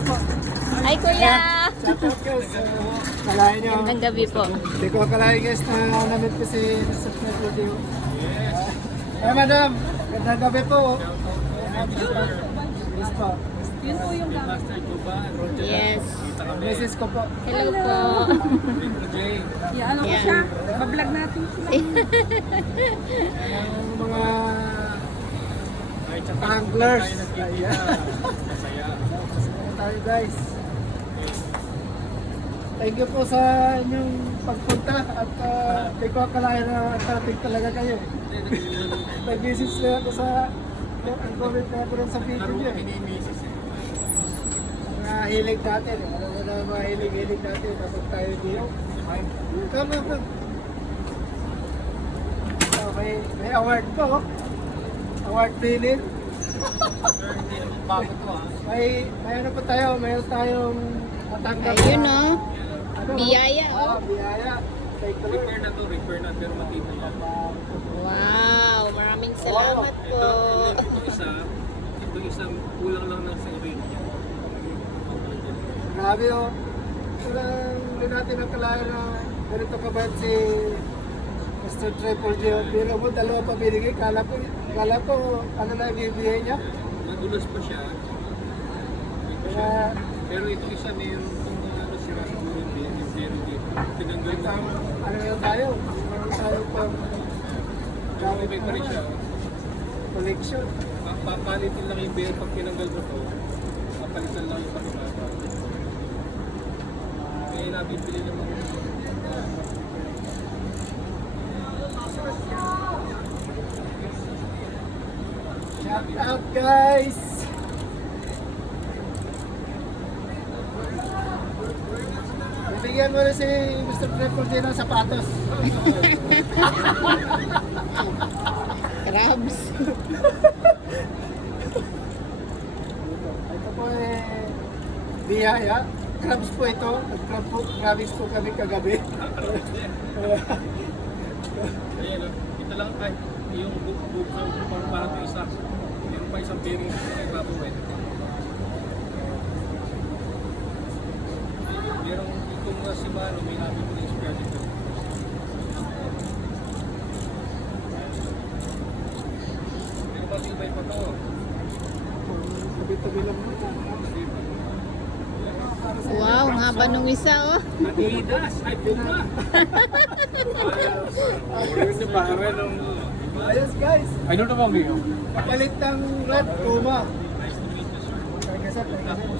ko po. Hi, Kuya! Shout out guys. Kalahin nyo. Magandang gabi po. Hindi ko kalahin guys na namit ko si Mr. Fred. Hey madam, magandang gabi po. Yes po. Yun po yung gamit. Yes. Mrs. ko po. Hello po. Ano ko Yan. siya? Mablog natin sila. Ang mga anglers. Ayan. Masaya tayo guys. Thank you po sa inyong pagpunta at di ko akalain na atrating talaga kayo. Nag-message na ako sa ang comment na ako rin sa video niya. Mga hilig natin. Alam mo na mga hilig natin. Kapag tayo dito. Come on. Okay, may award po. Award winning. May ano po tayo, mayroon tayong matanggap Ayun, na, no? Biyaya, oh. Biyaya. Take a look. Repair na pero matibay yan. Wow, maraming salamat po. Ito isang kulang lang ng sarin niya. Grabe oh. Hindi natin nakalain na ganito kabait si Mr. Triple G. Pero mo, dalawa pa binigay. Kala ko ano na ibibigay niya. Nagulos pa siya. Kaya, Pero ito isa mayroon kung ano sira sa ulo din. Yung zero dito. Tinanggal na. ano yun tayo? Meron tayo pang Pero may pa rin siya. collection. Papalitin lang yung bear pag tinanggal mo to. Papalitan lang yung pakibaba. Kaya nabibili ng mga Shout out guys! Bibigyan mo na si Mr. Triple D ng sapatos. Crabs. Ito po biyaya. Crabs po ito. Crabs po kami kagabi. Ayan o, ito lang ay yung bukang para ito isa. Meron pa isang bearing kay Babu eh. Merong itong si Mano, may nabi ko na yung spare dito. Pero matibay pa to. Tabi-tabi lang mo. Wow, ang haba nung isa, oh. Adidas! Ay, Puma! Ayos pa rin nung... Ayos guys. Ay, ano naman ngayon? Palit ng red Puma. Thank you sir. Thank you sir.